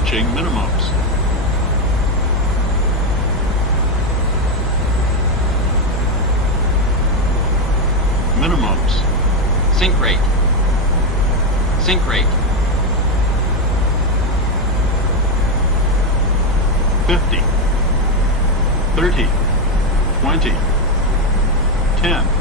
approaching minimums. Minimums. Sink rate. Sink rate. 50, 30, 20, 10,